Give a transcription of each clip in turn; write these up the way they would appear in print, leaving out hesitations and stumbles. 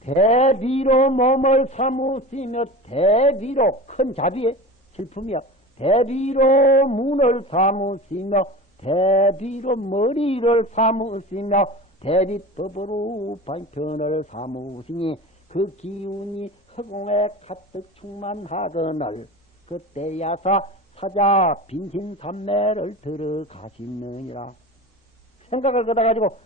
대비로 몸을 사무시며 대비로 큰 자비의 질품이야. 대비로 문을 사무시며 대비로 머리를 사무시며 대비 더불어 반편을 사무시니 그 기운이 허공에 가득 충만하거늘 그때야사 사자 빈신삼매를 들어가시느니라. 생각을 걷어가지고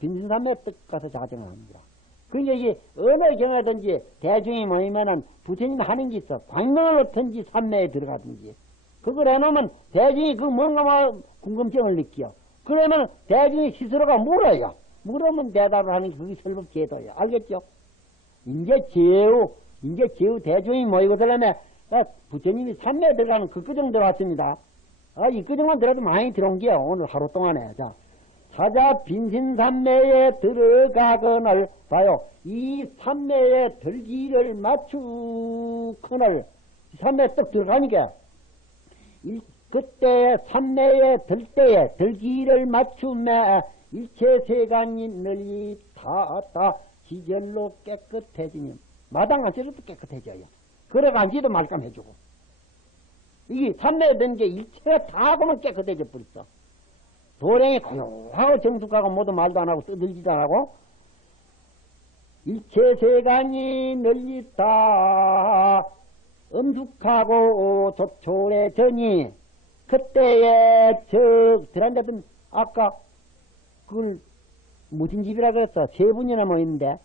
빈신삼매 뜻 가서 자정을 합니다. 그러니까 이게 어느 경하든지 대중이 모이면은 부처님 하는 게 있어. 광명을 넣든지 삼매에 들어가든지. 그걸 해놓으면 대중이 그 뭔가 궁금증을 느껴. 그러면 대중이 스스로가 물어요. 물으면 대답을 하는 게 그게 설법제도예요. 알겠죠? 이제 제우 대중이 모이고 들라면 부처님이 삼매에 들어가는 그 정도 왔습니다. 이 정도만 들어도 많이 들어온 게요. 오늘 하루 동안에. 자, 사자 빈신삼매에 들어가거늘 봐요. 이 삼매에 들기를 맞추거늘 삼매에 떡 들어가니까 그때 삼매에 들 때에 들기를 맞추매 일체 세간이 널리 다 지절로 깨끗해지니 마당 안지도 깨끗해져요. 걸어간지도 말끔해지고 이게 삼매에 든 게 일체가 다 하고만 깨끗해져 버렸어. 도량이 고요하고 정숙하고 모두 말도 안 하고 떠들지도 안 하고 일체 세간이 널리 다 엄숙하고 조촐해져니 그때에 들한다던 아까 그걸 무슨 집이라 그랬어? 세 분이나 모였는데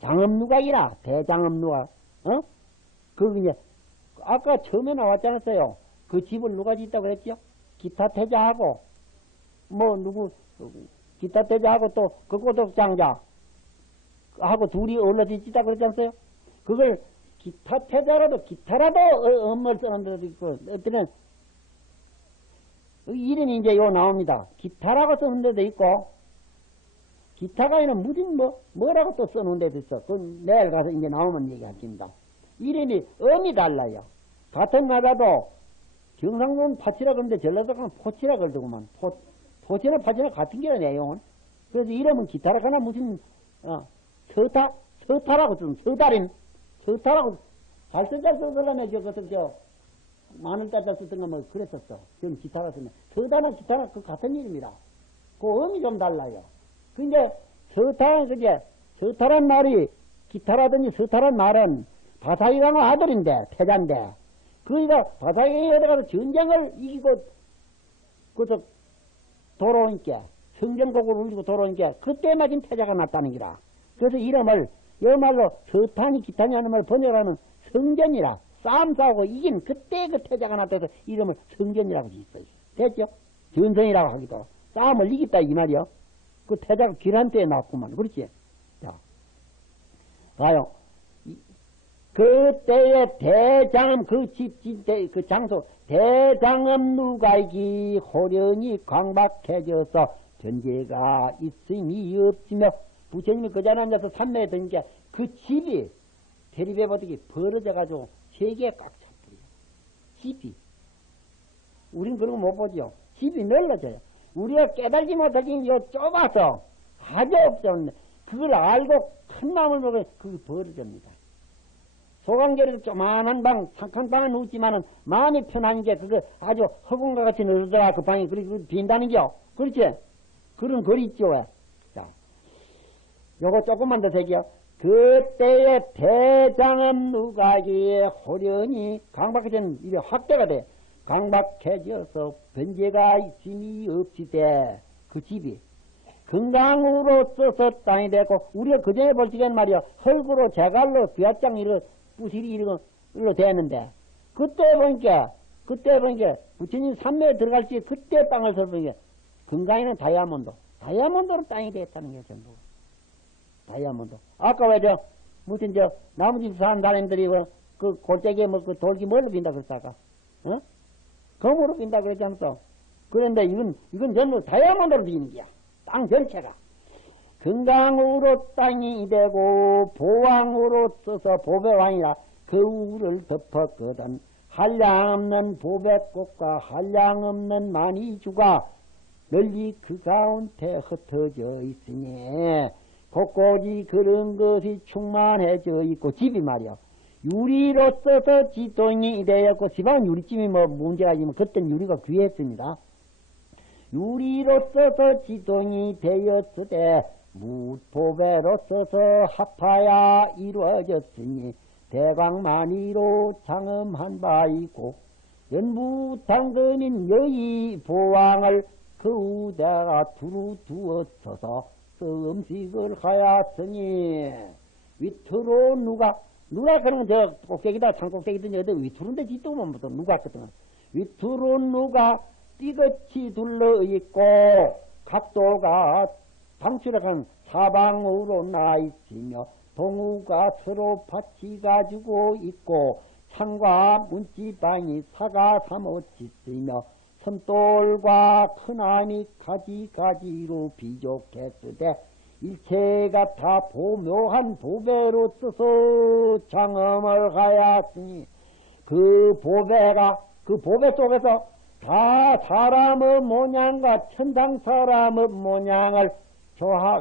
장엄누각이라 대장엄누각 그 이제 아까 처음에 나왔잖아요. 그 집을 누가 짓다고 그랬죠? 기타 태자하고 누구 기타 태자하고 또 그고독장자 하고 둘이 올라서 짓다 그랬지 않어요? 그걸 기타 태자라도 기타라도 엄을 쓰는 데도 있고 어떤 이름이 이제 요 나옵니다. 기타라고 쓰는 데도 있고 기타가 아니라 무슨 뭐라고 또 써놓은 데도 있어. 그건 내일 가서 이제 나오면 얘기할겁니다. 이름이 음이 달라요. 같은 나라도 경상도는 파치라 그러는데 전라도는 포치라 그러더구만. 포치나 파치나 같은 게 내용은. 그래서 이름은 기타라 하나 무슨 서타라고 쓰는 서타라고 잘 쓰더라며 저 마늘 따다 쓰던 거 그랬었어. 지금 기타라 쓰면 서타나 기타나 그 같은 이름이라. 그 음이 좀 달라요. 근데 서타란 말이 기타라든지 서타란 말은 바사기강의 아들인데 태자인데 그러니까 바사기강에 들어가서 전쟁을 이기고 그저 돌아오니까 성전곡을 울리고 돌아오니까 그때 맞은 태자가 났다는 기라. 그래서 이름을 여말로 서탄이 기타니 하는 말 번역하면 성전이라 싸움 싸우고 이긴 그때 그 태자가 났다서 이름을 성전이라고 짓어요. 됐죠? 전성이라고 하기도 싸움을 이겼다 이 말이요. 그 태자가 길한 때에 나왔구만. 그렇지? 자, 봐요. 그때의 대장엄 그 장소 대장엄 누가이기 호련히 광박해져서 전제가 있음이 없으며 부처님이 그 자리에 앉아서 삼매에 든게 그 집이 대리배버득이 벌어져가지고 세계에 꽉 차버려요. 집이 우린 그런 거 못 보죠. 집이 넓어져요. 우리가 깨달지 못하긴 요 좁아서 아주 없었는데 그걸 알고 큰 마음을 먹으면 그게 벌어집니다. 소강계에도 조만한 방, 상칸 방은 없지만은 마음이 편한 게 그거 아주 허공과 같이 늘어들어가 그 방이 그렇게 빈다는 겨. 그렇지? 그런 글이 있죠. 왜? 자, 요거 조금만 더 새겨. 그때의 대장엄 누각이 호련히 강박해진 이게 확대가 돼. 강박해져서 변제가 있음이 없지대. 그 집이 건강으로 써서 땅이 되고 우리가 그전에 볼 적에는 말이야 헐구로 제갈로 비앗장 이런 부실이 이런 걸로 되었는데 그때 보니까 부처님 삼매에 들어갈 때 그때 땅을 설보니까 건강에는 다이아몬드로 땅이 됐다는 게 전부 다이아몬드. 아까 왜 무슨 나무집 사는 사람들이 그 골짜기에 그 돌기 뭘로 빈다 그랬어 아까? 금으로 빈다 그랬지 않소? 그런데 이건 전부 다이아몬드로 비는 거야. 땅 전체가. 건강으로 땅이 되고 보왕으로 써서 보배왕이라 그 우를 덮었거든. 한량없는 보배꽃과 한량없는 많이 주가 널리 그 가운데 흩어져 있으니 그 곳곳이 그런 것이 충만해져 있고, 집이 말이야. 유리로 써서 지동이 되었고, 지방은 유리집이 뭐 문제가 있지만, 그땐 유리가 귀했습니다. 유리로 써서 지동이 되었으되, 무포배로 써서 합하야 이루어졌으니, 대광만이로 장엄한 바이고, 연부당근인 여의 보왕을 그 우대가 두루 두었어서 음식을 하였으니, 위트로 누가 그러면 저 꼭대기다 산꼭대기든지 어디 위투른데 짓도면 무슨 누가 거든. 위투로 누가 띠같이 둘러있고 각도가 방출한 사방으로 나 있으며 동우가 서로 받치 가지고 있고 창과 문지방이 사가 삼어 짓으며 섬돌과 큰암이 가지가지로 비족했으되 일체가 다 묘한 보배로 써서 장엄을 하였으니 그 보배 속에서 다 사람의 모양과 천상 사람의 모양을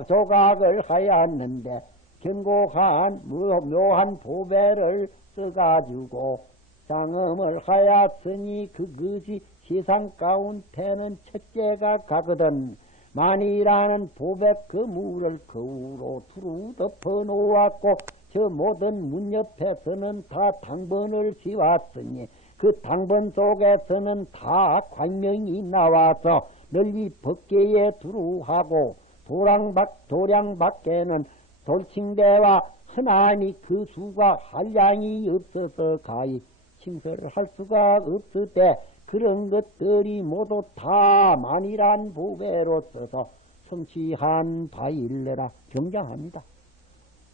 조각을 하였는데 견고한 묘한 보배를 써가지고 장엄을 하였으니 그것이 세상 가운데는 첫째가 가거든. 만이라는 보백 그 물을 거울로 두루 덮어 놓았고 저 모든 문 옆에서는 다 당번을 씌웠으니 그 당번 속에서는 다 광명이 나와서 널리 법계에 두루하고 도량 밖에는 돌침대와 흔하니 그 수가 한량이 없어서 가히 칭설할 수가 없을 때 그런 것들이 모두 다 만일한 보배로 써서 성취한 바일래라 경장합니다.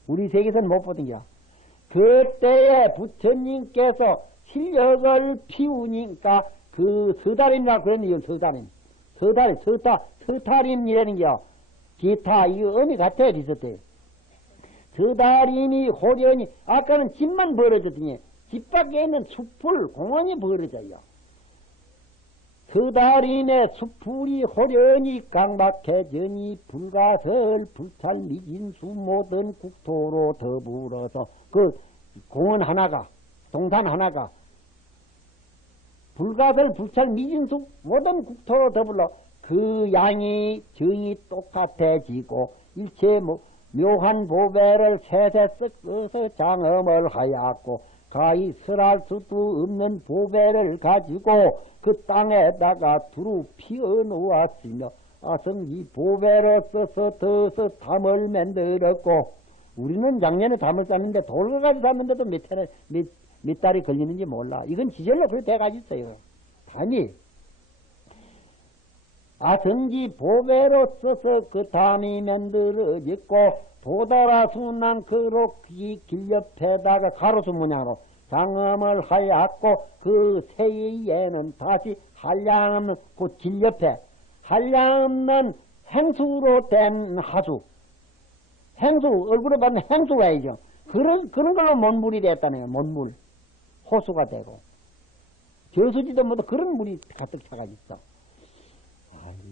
우리 세계에서는 못 보던 게야. 그때에 부처님께서 실력을 피우니까 그 서달임이라 그랬네요. 서달임이라는 게요. 기타 이거 의미 같아요. 비슷해요. 서달임이 호련히 아까는 집만 벌어졌더니 집 밖에 있는 숲을 공원이 벌어져요. 서달임의 숲풀이 호련히 강박해져니 불가설 불찰 미진수 모든 국토로 더불어서 그 공원 하나가 동산 하나가 불가설 불찰 미진수 모든 국토로 더불어 그 양이 정이 똑같아지고 일체 묘한 보배를 세세 섞어서 장엄을 하였고 가히 설할 수도 없는 보배를 가지고 그 땅에다가 두루 피어 놓았으며 아성이 보배로 써서 더서 담을 만들었고 우리는 작년에 담을 쌌는데 돌을 가지고 쌌는데도 몇 달이 걸리는지 몰라. 이건 지절로 그렇게 돼가지고 있어요. 담이 아성지 보배로 써서 그 담이 만들어졌고 도달아 순난 그로 길 옆에다가 가로수 모양으로 장엄을 하였고 그 세이에는 다시 한량없는 그 길 옆에 한량없는 행수로 된 하수 행수 얼굴에 받는 행수가 있죠. 그런 걸로 못물이 됐다네요. 못물 호수가 되고 저수지도 모두 그런 물이 가득 차가 있어.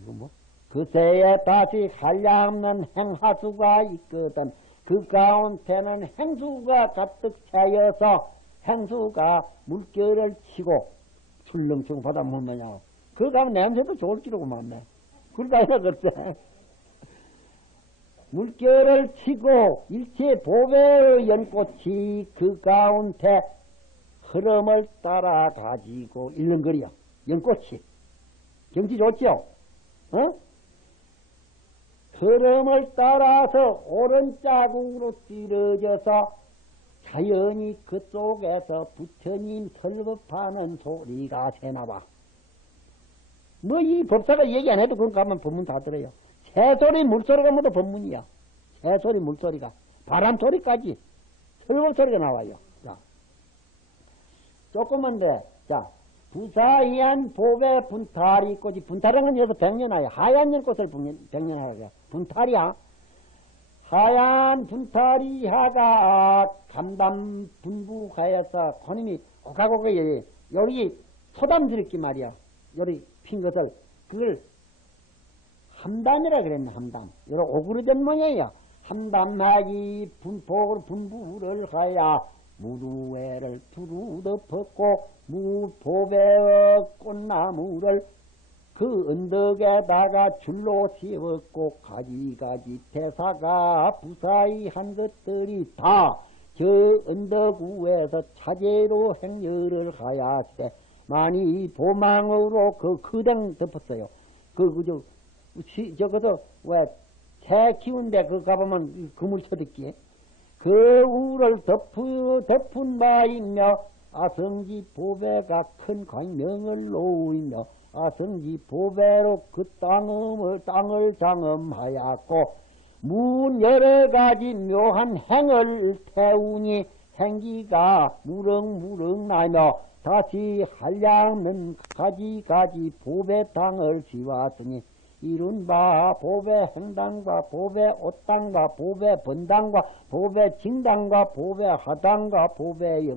이거 뭐 그새에 다시 한량없는 행하수가 있거든. 그 가운데는 행수가 가득 차여서 행수가 물결을 치고 출렁출렁 바다 물면요. 그 가면 냄새도 좋을 기로고 많네. 그러다 해야 글쎄. 물결을 치고 일체 보배의 연꽃이 그 가운데 흐름을 따라 가지고 일렁거려. 연꽃이. 경치 좋지요? 어? 흐름을 따라서 오른자국으로 찌러져서 자연히 그쪽에서 부처님 설법하는 소리가 새나봐. 뭐 이 법사가 얘기 안 해도 그건 가면 법문 다 들어요. 새소리 물소리가 모두 법문이야. 새소리 물소리가 바람소리까지 설법소리가 나와요. 자, 조금만 돼. 자, 부사이한 보배 분탈이 꽃이 분탈한 건 여기서 백년하여 하얀 연꽃을 백년하여 분탈이야. 하얀 분탈이 하가 감담 분부하여서 고님이 고가고가 여기 소담스럽게 말이야. 여기 핀 것을 그걸 함담이라 그랬네. 함담. 여러 오그러진 모양이야. 한담하기 분부를 하야 무두회를 두루 덮었고 무보배의 꽃나무를 그 언덕에다가 줄로 세웠고 가지가지 대사가 부사히 한 것들이 다 저 언덕 위에서 차제로 행렬을 하야시되 많이 보망으로 그 그당 덮었어요. 저거서 왜 새 키운데 그 가보면 그물 쳐듣기에 그 우를 덮은 바이며 아성지 보배가 큰 광명을 놓이며 아성지 보배로 그 땅을 장엄하였고 문 여러 가지 묘한 행을 태우니 행기가 무럭무럭 나며 다시 한량은 가지가지 보배 땅을 지왔으니 이른바 보배 행당과 보배 옷당과 보배 번당과 보배 진당과 보배 하당과 보배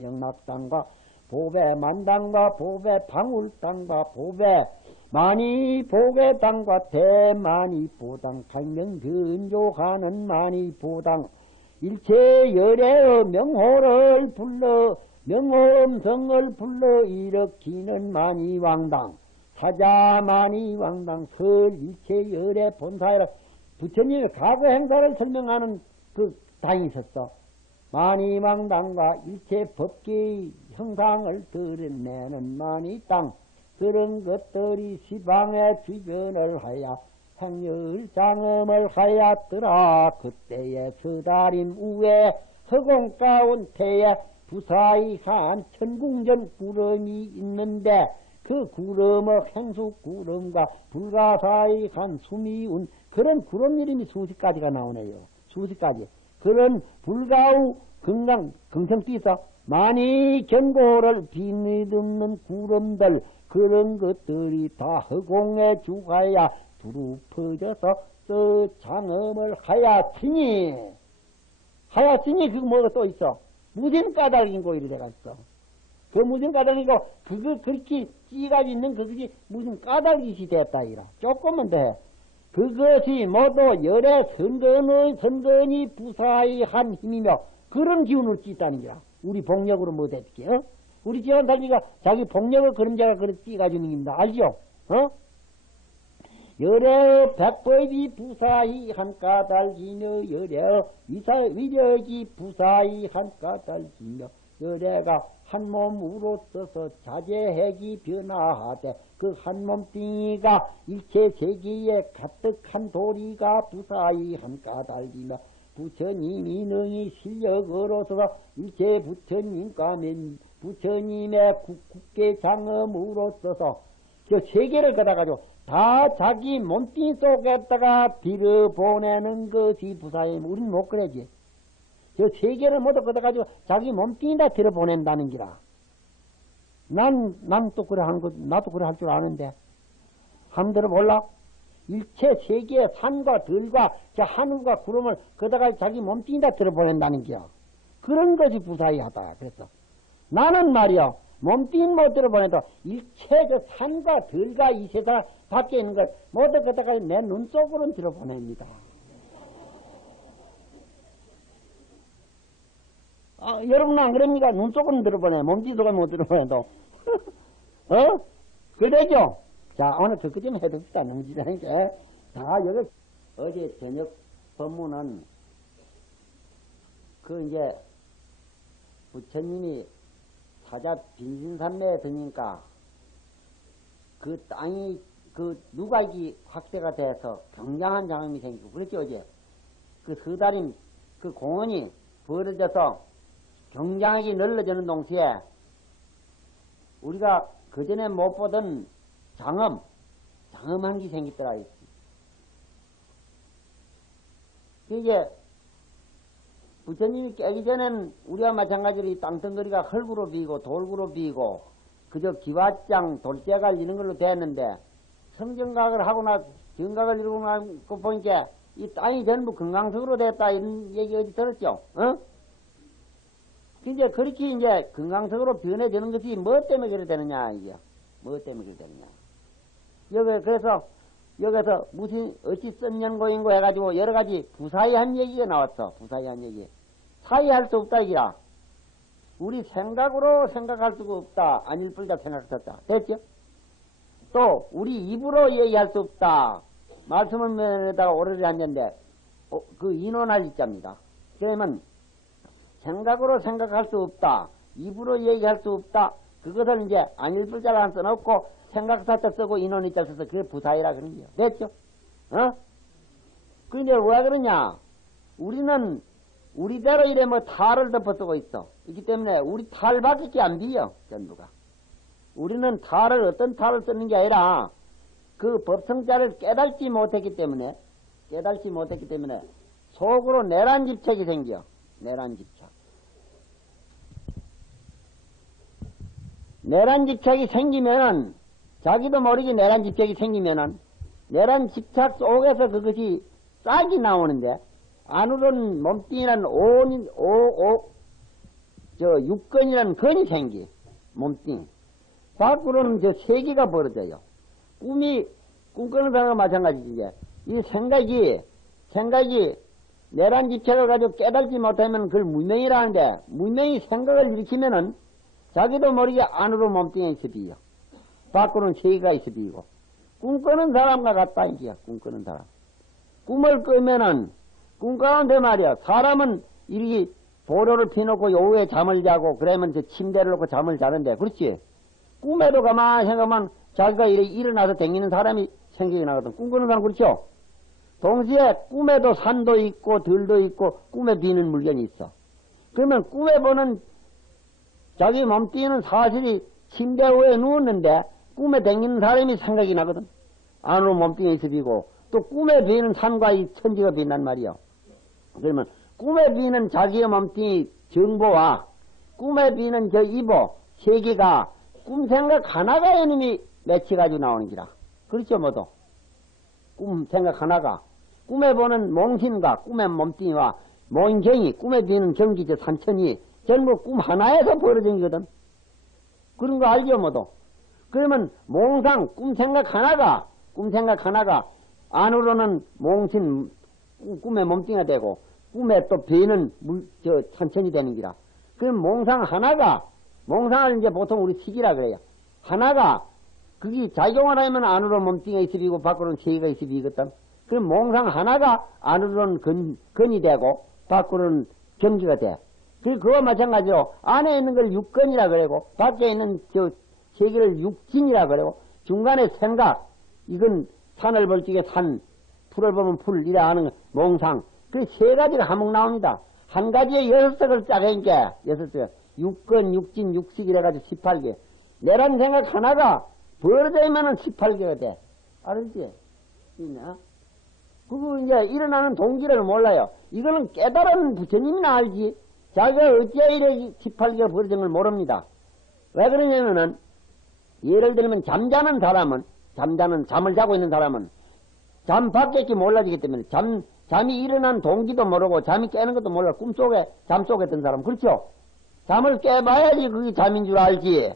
영락당과 보배 만당과 보배 방울당과 보배 많이 보배당과 대많이 보당 강명 변조하는 많이 보당 일체 열애의 명호를 불러 명호음성을 불러 일으키는 많이 왕당 사자 많이 왕당 설 일체 열애 본사라 부처님의 과거 행사를 설명하는 그 당이 있었어. 많이 왕당과 일체 법계의 형상을 드러내는 많이 땅 그런 것들이 시방에 주변을 하여 행렬장엄을 하였더라. 그때에 서다림 우에 허공 가운데에 부사히 한 천궁전 구름이 있는데 그 구름의 행수 구름과 불가사히 한 숨이 운 그런 구름 이름이 수십 가지가 나오네요. 수십 가지. 그런 불가우 긍성띠 있어. 많이 견고를 비밀없는 구름들 그런 것들이 다 허공에 주가야 두루 퍼져서 저 장엄을 하야치니 그거 뭐가 또 있어. 무진 까닭인 거 이래 돼갔어. 그 무슨 까닭이고 그거 그렇게 찌가지고 있는 그것이 무슨 까닭이시 됐다 이라. 조금만 더 해. 그것이 모두 열의 선건이 부사히 한 힘이며 그런 기운을 찌다는 거야. 우리 복력으로 못 했지. 어? 우리 지원 달기가 자기 복력의 그림자가 그렇게 찌가지고 있는 겁니다. 알죠? 어? 열의 백법이 부사히 한 까닭이며 열의 위력이 부사히 한 까닭이며 열애가 한 몸으로 써서 자재핵이 변화하되 그 한 몸뚱이가 일체 세계에 가득한 도리가 부사히 한 까닭이며 부처님이 능히 실력으로서 일체 부처님과 부처님의 국계 장엄으로 써서 저 세계를 걷어가지고 다 자기 몸뚱이 속에다가 빌어보내는 것이 부사히 우린 못 그러지. 저 세계를 모두 걷어가지고 자기 몸뚱이다 들어보낸다는 기라. 난 또 그래 하는 거, 나도 그래 할 줄 아는데. 한번 들어볼라? 일체 세계의 산과 들과 저 하늘과 구름을 걷어가지고 자기 몸뚱이다 들어보낸다는 기야. 그런 것이 부사히 하다. 그래서 나는 말이야, 몸뚱이 못 들어보내도 일체 그 산과 들과 이 세상 밖에 있는 걸 모두 걷어가지고 내 눈 속으로는 들어보냅니다. 여러분은 안 그럽니까? 눈 속으로는 들어보내. 몸뚱이 속은 못 들어보내도. 어? 그러죠? 자, 오늘 그거 좀 해둡시다. 능지자니까. 자, 여기, 어제 저녁 법문은, 이제, 부처님이 사자 빈신산매에 드니까, 그 땅이, 누각이 확대가 돼서 굉장한 장엄이 생기고, 그랬죠, 어제? 그 서다림, 그 공원이 벌어져서 굉장하게 넓어지는 동시에, 우리가 그전에 못 보던 장엄한 게 생겼더라. 이게 부처님이 깨기 전엔 우리와 마찬가지로 이 땅덩어리가 흙으로 비고 돌구로 비고 그저 기와장 돌재갈 이런 걸로 됐는데 성정각을 하고 정각을 이루고 나고 보니까 이 땅이 전부 금강석으로 됐다 이런 얘기 어디 들었죠? 어? 이제 그렇게 이제 금강석으로 변해지는 것이 뭐 때문에 그래 되느냐, 이게. 뭐 때문에 그래 되느냐. 여기, 그래서, 여기서 무슨 어찌 썸년고인고 해가지고 여러 가지 부사의한 얘기가 나왔어. 부사의한 얘기. 사의할 수 없다 이기라. 우리 생각으로 생각할 수가 없다. 아닐 뿐이다 생각했다. 됐죠? 또 우리 입으로 얘기할 수 없다. 말씀을에다가 오래를 앉는데 그 인원할 입자입니다. 그러면 생각으로 생각할 수 없다. 입으로 얘기할 수 없다. 그것을 이제 아닐 뿐자를 안 써놓고 생각사자 쓰고 인원이자 써서 그게 부사이라 그런 거예요. 됐죠? 그런데 왜 그러냐? 우리는 우리대로 이래 뭐 탈을 덮어 쓰고 있어. 그렇기 때문에 우리 탈밖에 안 비요. 전부가. 우리는 탈을 어떤 탈을 쓰는 게 아니라 그 법성자를 깨달지 못했기 때문에 속으로 내란 집착이 생겨. 내란 집착. 내란 집착이 생기면은 자기도 모르게 내란 집착이 생기면은 내란 집착 속에서 그것이 싹이 나오는데 안으로는 몸뚱이란 육근이라는 근이 생기. 몸뚱이. 밖으로는 저 세계가 벌어져요. 꿈꾸는 사람과 마찬가지지, 이제. 이 생각이 내란 집착을 가지고 깨달지 못하면 그걸 무명이라는데, 무명이 생각을 일으키면은 자기도 모르게 안으로 몸뚱이에 있어 비요. 밖으로는 세계가 있어 비고. 꿈꾸는 사람과 같다, 이게야, 꿈꾸는 사람. 꿈을 꾸면은, 꿈 가운데 말이야, 사람은 이렇게 도로를 피놓고 오후에 잠을 자고, 그러면 저 침대를 놓고 잠을 자는데, 그렇지? 꿈에도 가만히 생각하면 자기가 일어나서 다니는 사람이 생각이 나거든. 꿈꾸는 사람 그렇죠? 동시에 꿈에도 산도 있고 들도 있고 꿈에 비는 물건이 있어. 그러면 꿈에 보는 자기 몸뚱이는 사실이 침대 위에 누웠는데 꿈에 다니는 사람이 생각이 나거든. 안으로 몸뚱이에 있어 비고 또 꿈에 비는 산과 이 천지가 빛난 말이요. 그러면 꿈에 비는 자기의 몸뚱이 정보와 꿈에 비는 저 이보 세계가 꿈 생각 하나가 이놈이 맺혀가지고 나오는 기라. 그렇죠, 모두. 꿈 생각 하나가. 꿈에 보는 몽신과 꿈의 몸뚱이와 몽경이, 꿈에 비는 경기저 산천이 전부 꿈 하나에서 벌어진 거거든. 그런 거 알죠, 모두. 그러면 몽상, 꿈 생각 하나가 안으로는 몽신, 꿈의 몸뚱이가 되고 꿈에 또 비는 산천이 되는 기라. 그럼 몽상 하나가 몽상을 이제 보통 우리 식이라 그래요. 하나가, 그게 작용을 하면 안으로 몸뚱이가 있으비고 밖으로는 세계가 있으비거든. 그럼 몽상 하나가 안으로는 근이 되고 밖으로는 경기가 돼. 그거와 마찬가지로 안에 있는 걸 육근이라 그러고 밖에 있는 저 세계를 육진이라 그러고 중간에 생각, 이건 산을 볼 적에 산, 풀을 보면 풀, 이래 하는 몽상. 그 세 가지가 한몫 나옵니다. 한 가지에 6석을 짜니까 6석. 육근, 육진, 육식이래가지고 18개. 내란 생각 하나가 벌어지면은 18개가 돼. 알았지? 있나? 그거 이제 일어나는 동기를 몰라요. 이거는 깨달은 부처님이나 알지. 자기가 어찌해 이래 18개가 벌어진 걸 모릅니다. 왜 그러냐면은, 예를 들면 잠자는 사람은, 잠을 자고 있는 사람은, 잠 밖에 몰라지기 때문에, 잠이 일어난 동기도 모르고, 잠이 깨는 것도 몰라. 잠 속에 있던 사람. 그렇죠? 잠을 깨봐야지 그게 잠인 줄 알지.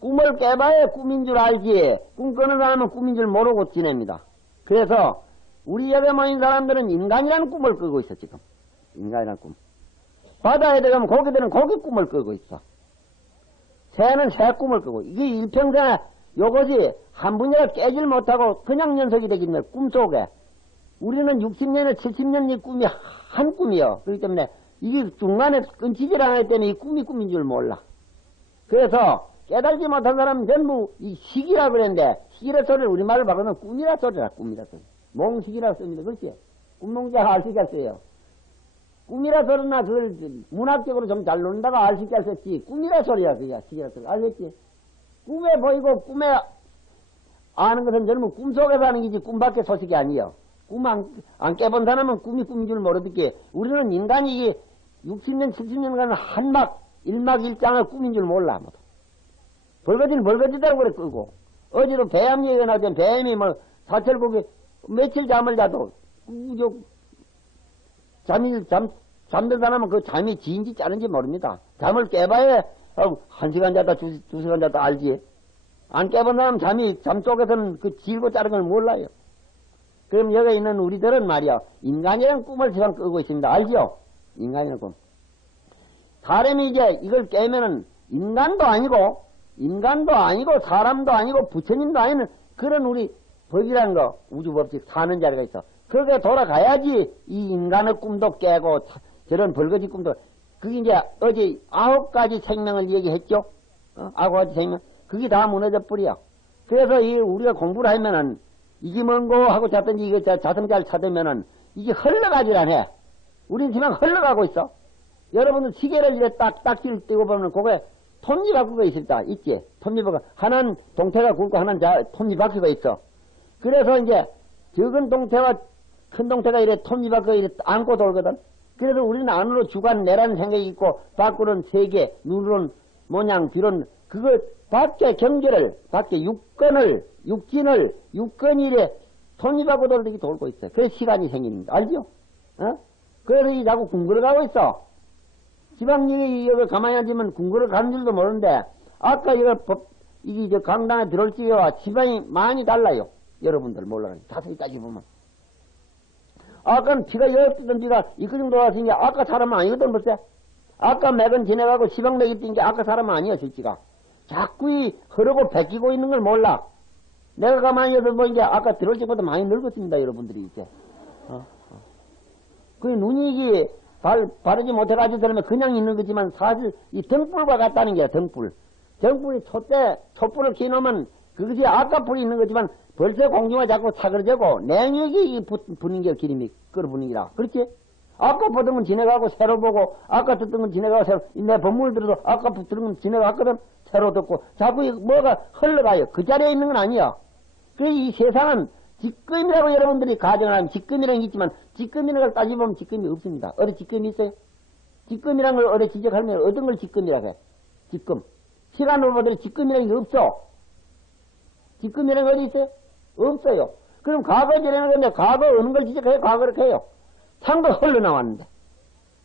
꿈을 깨봐야 꿈인 줄 알지. 꿈 꾸는 사람은 꿈인 줄 모르고 지냅니다. 그래서 우리 여기 모인 사람들은 인간이라는 꿈을 꾸고 있어 지금. 인간이라는 꿈. 바다에 들어가면 고기들은 고기 꿈을 꾸고 있어. 새는 새 꿈을 꾸고. 이게 일평생에 요것이 한 분야를 깨질 못하고 그냥 연속이 되기 때문에 꿈속에. 우리는 60년에 70년이 꿈이 한 꿈이요. 그렇기 때문에 이게 중간에 끊기질 않기 때문에 이 꿈이 꿈인 줄 몰라. 그래서 깨달지 못한 사람은 전부 이 시기라 그랬는데, 시기라 소리를 우리말로 바꾸면 꿈이라 소리라, 꿈이라 소리. 몽시기라 씁니다. 그렇지? 꿈몽자가 알 수 있게 써요. 꿈이라 소리나 그걸 문학적으로 좀 잘 논다가 알 수 있게 썼지. 꿈이라 소리야, 그게 시기라 소리. 알겠지? 꿈에 보이고 꿈에 아는 것은 전부 꿈속에서 하는 게지 꿈 밖의 소식이 아니에요. 꿈 안 깨본 사람은 꿈이 꿈인 줄 모르듯이 우리는 인간이 60년, 70년간 일막 일장을 꿈인 줄 몰라. 벌거지는 벌거지다고 그래 끄고. 어제도 배암 얘기가 나왔더니 배암이 사철국에 며칠 잠을 자도 잠든 사람은 그 잠이 지인지 짜는지 모릅니다. 잠을 깨봐야 1시간 자다 2시간 자다 알지. 안 깨본 사람 잠 속에서는 그 길고 자른 걸 몰라요. 그럼 여기 있는 우리들은 말이야, 인간이라는 꿈을 지금 꾸고 있습니다. 알죠? 인간이라는 꿈. 사람이 이제 이걸 깨면은 인간도 아니고, 사람도 아니고, 부처님도 아닌 그런 우리 법이라는 거, 우주법칙 사는 자리가 있어. 그게 돌아가야지 이 인간의 꿈도 깨고, 저런 벌거지 꿈도, 그게 이제 어제 9가지 생명을 얘기했죠? 9가지 생명. 그게 다 무너져 버려. 그래서 이 우리가 공부를 하면은, 이게 뭔고 하고 잤든지 이거 자성잘 찾으면은, 이게 흘러가질 않아. 우린 지금 흘러가고 있어. 여러분들 시계를 이래 딱지를 떼고 보면 그게 톱니바퀴가 있을다. 있지? 톱니바퀴가. 하나는 동태가 굵고 하나는 톱니바퀴가 있어. 그래서 이제 적은 동태와 큰 동태가 이래 톱니바퀴가 이래 안고 돌거든. 그래서 우리는 안으로 주관 내라는 생각이 있고, 밖으로는 세계, 눈으로는 모양, 뒤로는 그거 밖에 경계를, 밖에 육근이 이래 톱니바퀴 돌듯이 돌고 있어. 그래서 시간이 생기는 거. 알죠? 그래서 이 자꾸 궁궐을 가고 있어. 지방령이 여기 가만히 앉으면 궁궐을 가는 줄도 모르는데, 아까 이게 저 강당에 들어올 적에와 지방이 많이 달라요. 여러분들 몰라요. 자세히 따져보면. 아까는 비가 열었던 비가 이그 정도 왔으니까 아까 사람은 아니거든, 벌써. 아까 맥은 지나가고 시방맥이 뛴 게 아까 사람은 아니야, 실지가. 자꾸 흐르고 베끼고 있는 걸 몰라. 내가 가만히 여서 보니까 아까 들어올 적보다 많이 늙었습니다, 여러분들이 이제. 그 눈이 이게 바르지 못해가지고 그러면 그냥 있는 거지만 사실 이 등불과 같다는 게야, 등불. 등불이 촛불을 켜놓으면 그것이 아까 불이 있는 거지만 벌써 공중에 자꾸 사그러지고 냉육이 부는 게 기름이 끓어부는 기라. 그렇지? 아까 보던 건 지나가고 새로 보고, 아까 듣던 건 지나가고 새로, 내 법문을 들어도 아까 들은 건 지나갔거든? 새로 듣고, 자꾸 뭐가 흘러가요. 그 자리에 있는 건 아니야. 그래서 이 세상은 직금이라고 여러분들이 가정을 하면 직금이라는 게 있지만, 직금이라는 걸 따져보면 직금이 없습니다. 어디 직금이 있어요? 직금이라는 걸 어디 지적하면 어떤 걸 직금이라고 해? 직금. 시간으로 보더니 직금이라는 게 없어. 직금이라는 게 어디 있어요? 없어요. 그럼 과거 지내는 건데, 과거 어느 걸 지적해요? 과거를 해요. 상도 흘러나왔는데.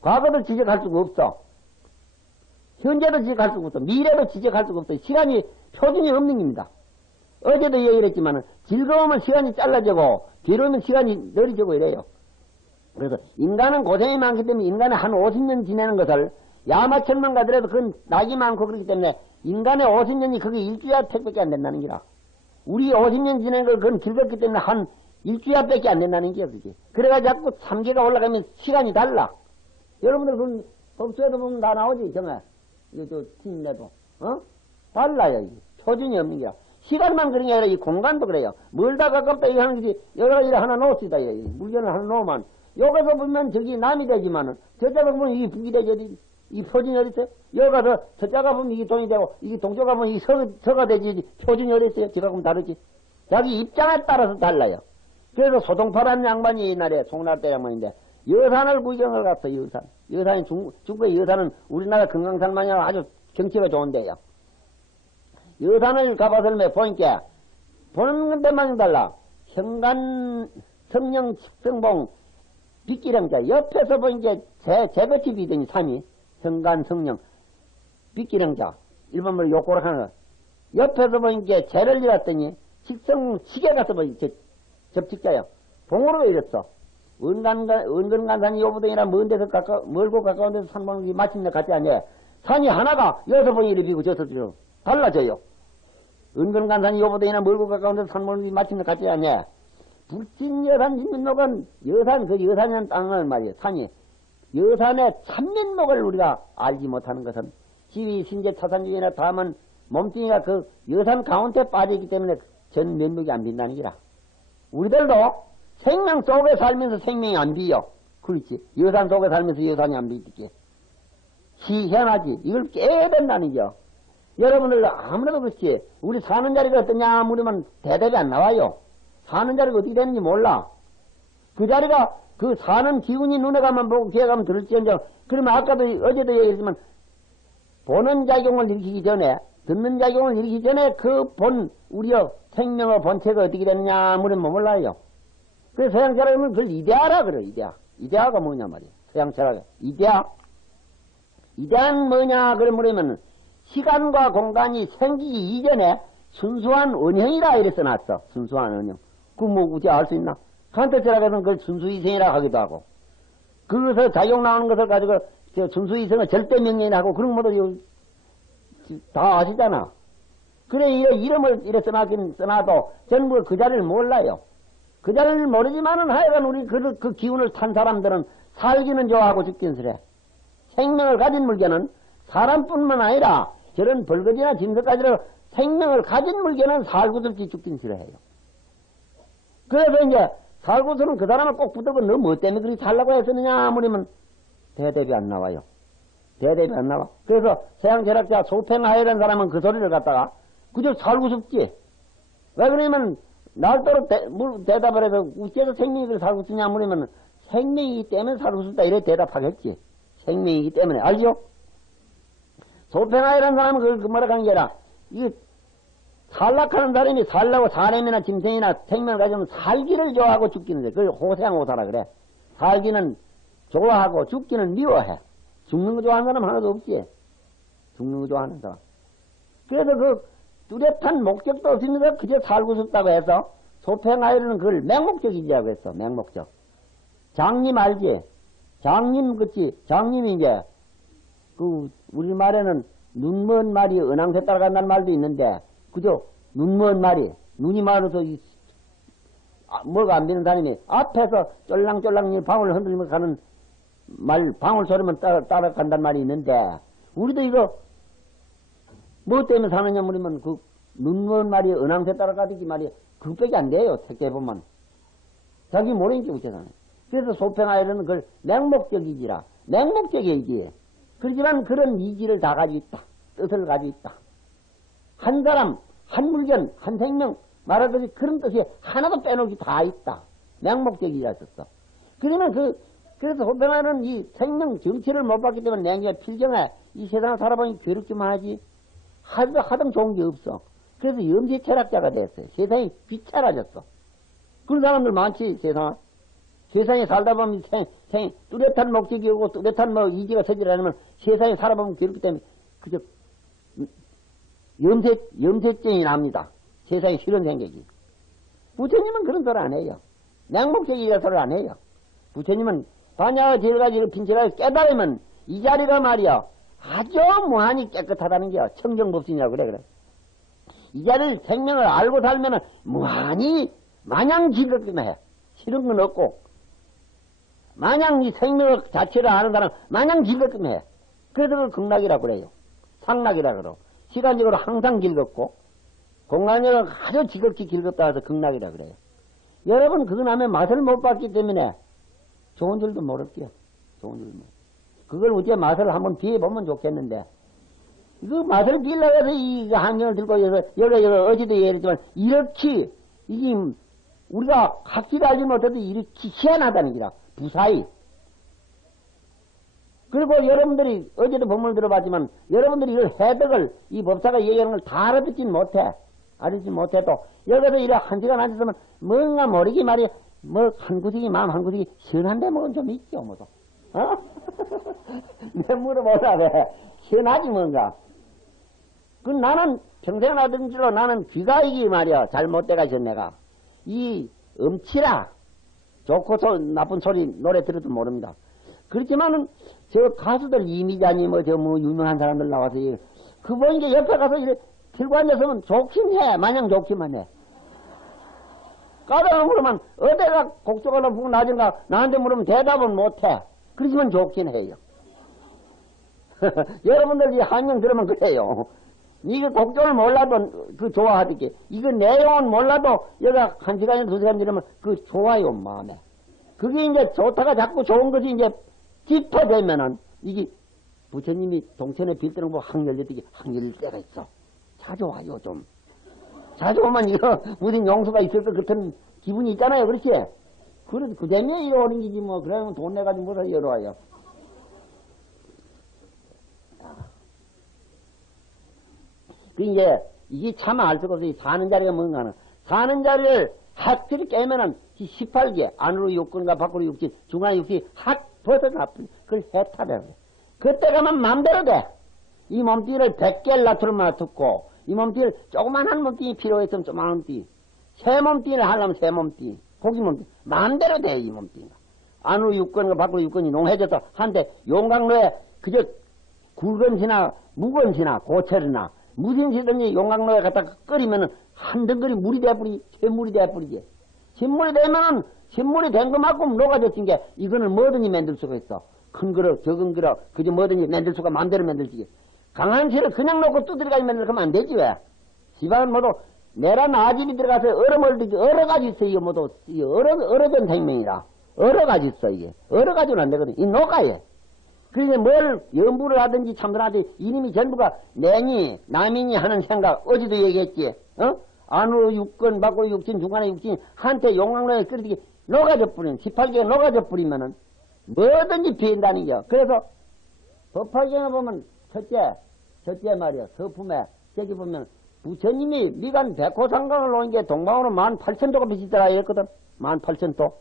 과거도 지적할 수가 없어. 현재도 지적할 수가 없어. 미래도 지적할 수가 없어. 시간이 표준이 없는 겁니다. 어제도 얘기를 했지만, 즐거우면 시간이 짧아지고, 괴로우면 시간이 느려지고 이래요. 그래서 인간은 고생이 많기 때문에 인간의 한 50년 지내는 것을 야마천만 가더라도 그건 낙이 많고 그렇기 때문에 인간의 50년이 그게 일주야 택밖에 안 된다는 기라. 우리 50년 지내는 걸 그건 길었기 때문에 한 일주야밖에 안 된다는 게야, 그게. 그래가지고 자꾸 3개가 올라가면 시간이 달라. 여러분들 그건 법수에도 보면 다 나오지, 정말. 이거 팀내도. 달라요, 이게. 표준이 없는 게야. 시간만 그런 게 아니라 이 공간도 그래요. 멀다 가깝다 이거 하는 거지. 여러 가지를 하나 놓읍시다. 물건을 하나 놓으면 여기서 보면 저기 남이 되지만은 저자가 보면 이게 북이 되지. 이 표준이 어디 있어요? 여기 가서 저자가 보면 이게 동이 되고 이게 동조가 보면 이게 서가 되지. 표준이 어디 있어요? 제가 보면 다르지. 자기 입장에 따라서 달라요. 그래서 소동파라는 양반이 옛날에 송나라 양반인데 여산을 구경을 갔어. 여산이 중국의 여산은 우리나라 금강산 마냥 아주 경치가 좋은데요. 여산을 가봐서 보니까 보는 데만 달라. 현관 성령 식성봉 빗기령자 옆에서 보니까 제배집이더니 산이 현관 성령 빗기령자 일본말로 욕고락 하는 거 옆에서 보니까 제를 일었더니 식성 시계 가서 보니까 접직자요. 봉으로 이랬어. 은근간산이 요부동이나 먼 데서 멀고 가까운 데서 산 보는 게 마침내 같지 않냐. 산이 하나가 여섯 번이 이렇게 비고 저서 달라져요. 은근간산이 요보동이나 멀고 가까운 데서 산 보는 게 마침내 같지 않냐. 북진여산 진면목은 여산이라는 땅은 말이에요. 산이. 여산의 참면목을 우리가 알지 못하는 것은 지위, 신재, 타산주의나 다음은 몸뚱이가 그 여산 가운데 빠져있기 때문에 전 면목이 안 빈다는 기라. 우리들도 생명 속에 살면서 생명이 안 비요. 그렇지. 여산 속에 살면서 여산이 안 비있지. 희한하지. 이걸 깨야 된다는 겨. 여러분들 아무래도 그렇지. 우리 사는 자리가 어떠냐 물으면 대답이 안 나와요. 사는 자리가 어떻게 되는지 몰라. 그 자리가 그 사는 기운이 눈에 가면 보고 귀에 가면 들을지언정. 그러면 아까도 어제도 얘기했지만 보는 작용을 일으키기 전에 듣는 작용을 일으키기 전에 그 우리의 생명의 본체가 어떻게 되느냐 물으면 몰라요. 그래서 서양 철학은 그걸 이데아라 그래. 이데아가 뭐냐 말이야. 서양 철학은 이데아는 뭐냐 그래 물으면 시간과 공간이 생기기 이전에 순수한 언형이라 이래 써놨어. 순수한 언형. 뭐 어째 알 수 있나? 간태체라고 하면 그걸 순수이생이라고 하기도 하고, 그것을 자격 나오는 것을 가지고 순수이생을 절대명령이라 하고, 그런 것도 다 아시잖아. 그래, 이름을 이래 써놔도 전부 그 자리를 몰라요. 그 자리를 모르지만은 하여간 우리 그 기운을 탄 사람들은 살기는 좋아하고 죽긴 그래. 생명을 가진 물건은 사람뿐만 아니라 저런 벌거지나 짐승까지도 생명을 가진 물건은 살고들지 죽긴 싫어해요. 그래서 이제 살고서는 그 사람을 꼭 붙들고 너 뭐 때문에 그렇게 살라고 했었느냐 아무리면 대답이 안 나와요. 대답이 안 나와. 그래서 서양 철학자 소팽하이라는 사람은 그 소리를 갖다가 그저 살고 싶지. 왜 그러냐면 날도로 대답을 해서 어째서 생명이 그렇게 살고 싶냐 아무리면 생명이기 때문에 살고 싶다 이래 대답하겠지. 생명이기 때문에. 알죠? 소팽하이라는 사람은 그 뭐라 하는 게 아니라 이게 살락하는 사람이 살라고 사람이나 짐승이나 생명을 가지면 살기를 좋아하고 죽기는 돼. 그걸 호생호사라 그래. 살기는 좋아하고 죽기는 미워해. 죽는 거 좋아하는 사람 하나도 없지. 죽는 거 좋아하는 사람. 그래서 그 뚜렷한 목적도 없으면서 그저 살고 싶다고 해서 소팽하이는 그걸 맹목적이지라고 했어. 맹목적. 장님 알지? 장님 그치? 장님이 이제 그 우리말에는 눈먼 말이 은항새 따라간다는 말도 있는데 그죠? 눈먼 말이 눈이 많아서 뭐가 안 되는 사람이 앞에서 쫄랑쫄랑 방울 흔들면서 가는 말 방울 소리만 따라간다는 말이 있는데 우리도 이거 뭐 때문에 사느냐 물으면 그 눈먼 말이 은항새 따라가듯이 말이 그것밖에 안 돼요. 택해 보면 자기 모르니까 어째 사네. 그래서 소팽하이는 그걸 맹목적이지라. 맹목적이지. 그렇지만 그런 이지를 다 가지고 있다. 뜻을 가지고 있다. 한 사람, 한 물건, 한 생명 말하듯이 그런 뜻이 하나도 빼놓기 다 있다. 맹목적이라 썼어. 그러면 그래서 소팽하이는 이 생명 정체를 못 봤기 때문에 내가 필경해. 이 세상을 살아보니 괴롭기만 하지. 하등 좋은 게 없어. 그래서 염세 철학자가 됐어요. 세상이 귀찮아졌어. 그런 사람들 많지, 세상에 살다 보면 뚜렷한 목적이 오고 뚜렷한 이지가 서질 않으면 세상에 살아보면 괴롭기 때문에 그저 염색증이 납니다. 세상에 싫은 생각이. 부처님은 그런 소리 안 해요. 맹목적이라 소리 안 해요. 부처님은 반야의 제일가지를 빈철하게 깨달으면 이 자리가 말이야 아주 무한히 깨끗하다는 게야. 청정법신이라고 그래. 이 자리를 생명을 알고 살면은 무한히 마냥 즐겁기만 해. 싫은 건 없고 마냥 이 생명 자체를 아는 사람 마냥 즐겁기만 해. 그래서 그걸 극락이라고 그래요. 상락이라고 그러고 시간적으로 항상 즐겁고 공간적으로 아주 즐겁게 즐겁다 해서 극락이라고 그래요. 여러분 그거 하면 맛을 못 봤기 때문에 좋은 줄도 모를게요. 좋은 줄도 모르. 그걸 어째 맛을 한번 비해보면 좋겠는데 그 맛을 비려고 해서 이 환경을 들고 여기 어제도 얘기했지만 이렇게 이게 우리가 각기를 알지 못해도 이렇게 희한하다는 기라. 부사히. 그리고 여러분들이 어제도 법문을 들어봤지만 여러분들이 이걸 해석을 이 법사가 얘기하는 걸 다 알아듣진 못해. 알아듣지 못해도 여기서 이래 한 시간 앉았으면 뭔가 모르게 말이야. 뭐 한 구석이 마음 한 구석이 시원한데 뭐는 좀 있죠 뭐도. 어? 내 물어보라 그래. 시원하지 뭔가. 그 나는 평생 하던 줄로 나는 귀가 이기 말이야. 잘못돼가지고 내가. 이 음치라. 좋고 나쁜 소리 노래 들어도 모릅니다. 그렇지만은 저 가수들 이미자니 뭐 유명한 사람들 나와서 그 보니까 옆에 가서 이래 들고 앉았으면 좋긴 해. 마냥 좋기만 해. 까다로운 물으면 어디가 곡조가 높고 낮은가 나한테 물으면 대답은 못해. 그렇지만 좋긴 해요. 여러분들 이 한명 들으면 그래요. 이게 곡조를 몰라도 그 좋아하듯이 이거 내용은 몰라도 여기가 한 시간이나 두 시간 들으면 그 좋아요 마음에. 그게 이제 좋다가 자꾸 좋은 것이 이제 짚어되면은 이게 부처님이 동천에 빌드는 거 확 열릴 때가 있어. 자주 와요 좀. 자주 오면 이거 무슨 용수가 있을 것 같은 기분이 있잖아요. 그렇지? 그래도 그 때문에 이러 오는 거지 뭐. 그러면 돈 내가지고 뭐라 이러 와요. 그 이제 이게 참 알 수가 없어요. 사는 자리가 뭔가 하는. 사는 자리를 확실히 깨면은 18개 안으로 육근과 밖으로 육지 중간에 육지 확 벗어나 그걸 해탈해. 그때 가면 마음대로 돼. 이 몸뚱이를 100개를 놔두면 듣고 이 몸띠를 조그만한 몸띠 필요했으면 조그만한 몸띠. 새 몸띠를 하려면 새 몸띠. 고기 몸띠. 마음대로 돼, 이 몸띠가. 안으로 육건과 밖으로 육건이 농해져서 한데 용광로에 그저 굵은 시나 무거운 시나 고철이나 무슨 시든지 용광로에 갖다 끓이면은 한 덩어리 물이 돼버리, 샘물이 돼버리지. 샘물이 되면은 샘물이 된 것만큼 녹아졌은 게 이거는 뭐든지 만들 수가 있어. 큰 그릇, 적은 그릇, 그저 뭐든지 만들 수가 마음대로 만들지. 강한 실을 그냥 놓고 두드려가지 만들면 안 되지, 왜? 시방은 모두 내란 아질이 들어가서 얼음을 들지, 여러 가지 있어, 이거 모두, 얼어전 생명이라. 여러 가지 있어, 이게. 여러 가지는 안 되거든. 이 녹아요. 그러니 뭘 연부를 하든지 참선하든지 이놈이 전부가 내니, 남이니 하는 생각, 어제도 얘기했지, 안으로 육건, 밖으로 육진, 중간에 육진, 한테 용광로에 끓이기 녹아져 뿌리면, 18개가 녹아져 뿌리면은 뭐든지 비인다는 겨. 그래서 법화경에 보면 첫째 말이야. 서품에, 저기 보면 부처님이 미간 백호상강을 놓은 게 동방으로 18,000도가 비치더라 이랬거든. 18,000도.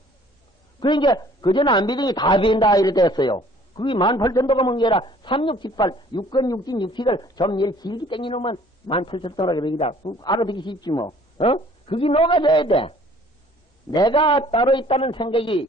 그러니까 그전에 안 비더니 다 비인다 이랬댔어요. 그게 18,000도가 뭔 게 아니라 3678, 6건, 6진, 6티를 좀 일 길게 땡기놓으면 18,000도라 그러기다. 알아듣기 쉽지 뭐. 그게 녹아져야 돼. 내가 따로 있다는 생각이